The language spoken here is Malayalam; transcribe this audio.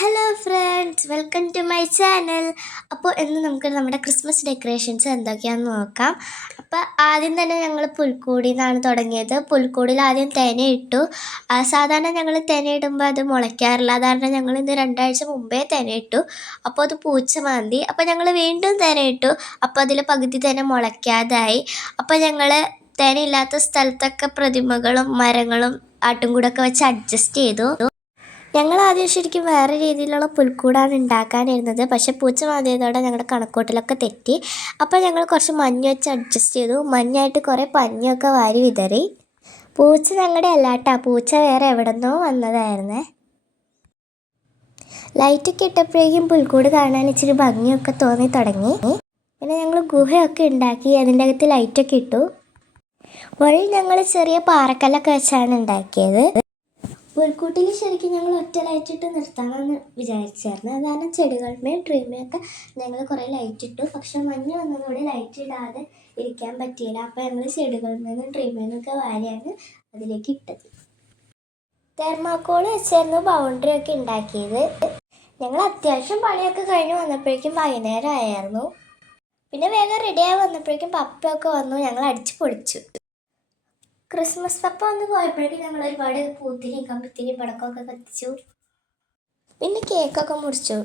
Hello friends, welcome to my channel. അപ്പോൾ ഇന്ന് നമുക്ക് നമ്മുടെ ക്രിസ്മസ് ഡെക്കറേഷൻസ് എന്തൊക്കെയാണെന്ന് നോക്കാം. അപ്പോൾ ആദ്യം തന്നെ ഞങ്ങൾ പുൽക്കൂടിയിൽ നിന്നാണ് തുടങ്ങിയത്. പുൽക്കൂടിയിൽ ആദ്യം തേന ഇട്ടു. സാധാരണ ഞങ്ങൾ തേന ഇടുമ്പോൾ അത് മുളയ്ക്കാറില്ല. കാരണം ഞങ്ങൾ ഇന്ന് 2 ആഴ്ച മുമ്പേ തേന ഇട്ടു. അപ്പോൾ അത് പൂച്ച മാന്തി. അപ്പോൾ ഞങ്ങൾ വീണ്ടും തേന ഇട്ടു. അപ്പോൾ അതിൽ പകുതി തേന മുളയ്ക്കാതായി. അപ്പോൾ ഞങ്ങൾ തേനയില്ലാത്ത സ്ഥലത്തൊക്കെ പ്രതിമകളും മരങ്ങളും ആട്ടുംകൂടൊക്കെ വെച്ച് അഡ്ജസ്റ്റ് ചെയ്തു. ഞങ്ങൾ ആദ്യം ശരിക്കും വേറെ രീതിയിലുള്ള പുൽക്കൂടാണ് ഉണ്ടാക്കാനിരുന്നത്. പക്ഷേ പൂച്ച മാന്തിയതോടെ ഞങ്ങളുടെ കണക്കൂട്ടിലൊക്കെ തെറ്റി. അപ്പോൾ ഞങ്ങൾ കുറച്ച് മഞ്ഞ് വെച്ച് അഡ്ജസ്റ്റ് ചെയ്തു. മഞ്ഞായിട്ട് കുറേ പഞ്ഞൊക്കെ വാരി വിതറി. പൂച്ച ഞങ്ങളുടെ അല്ലാട്ടാ, പൂച്ച വേറെ എവിടെ നിന്നോ വന്നതായിരുന്നേ. ലൈറ്റൊക്കെ ഇട്ടപ്പോഴേക്കും പുൽക്കൂട് കാണാൻ ഇച്ചിരി ഭംഗിയൊക്കെ തോന്നി തുടങ്ങി. പിന്നെ ഞങ്ങൾ ഗുഹയൊക്കെ ഉണ്ടാക്കി, അതിൻ്റെ അകത്ത് ലൈറ്റൊക്കെ ഇട്ടു. വഴി ഞങ്ങൾ ചെറിയ പാറക്കല്ലൊക്കെ വെച്ചാണ് ഉണ്ടാക്കിയത്. പുൽക്കൂട്ടിൽ ശരിക്കും ഞങ്ങൾ ഒറ്റ ലൈറ്റ് ഇട്ട് നിർത്താമെന്ന് വിചാരിച്ചായിരുന്നു. കാരണം ചെടികളുമേയും ട്രീമേയൊക്കെ ഞങ്ങൾ കുറേ ലൈറ്റ് ഇട്ടു. പക്ഷെ മഞ്ഞ് വന്നതോടെ ലൈറ്റ് ഇടാതെ ഇരിക്കാൻ പറ്റിയില്ല. അപ്പോൾ ഞങ്ങൾ ചെടികളിൽ നിന്നും ട്രീമേയിൽ നിന്നൊക്കെ വാരിയാണ് അതിലേക്ക് ഇട്ടത്. തെർമാക്കോൾ വെച്ചായിരുന്നു ബൗണ്ടറി ഒക്കെ ഉണ്ടാക്കിയത്. ഞങ്ങൾ അത്യാവശ്യം പണിയൊക്കെ കഴിഞ്ഞ് വന്നപ്പോഴേക്കും വൈകുന്നേരം ആയിരുന്നു. പിന്നെ വേഗം റെഡിയായി വന്നപ്പോഴേക്കും പപ്പയൊക്കെ വന്നു. ഞങ്ങൾ അടിച്ചു പൊളിച്ചു. ക്രിസ്മസ് പപ്പ വന്ന് പോയപ്പോഴേക്കും ഞങ്ങൾ ഒരുപാട് പൂത്തിരി കമ്പിത്തിരി പടക്കമൊക്കെ കത്തിച്ചു. പിന്നെ കേക്കൊക്കെ മുറിച്ചു.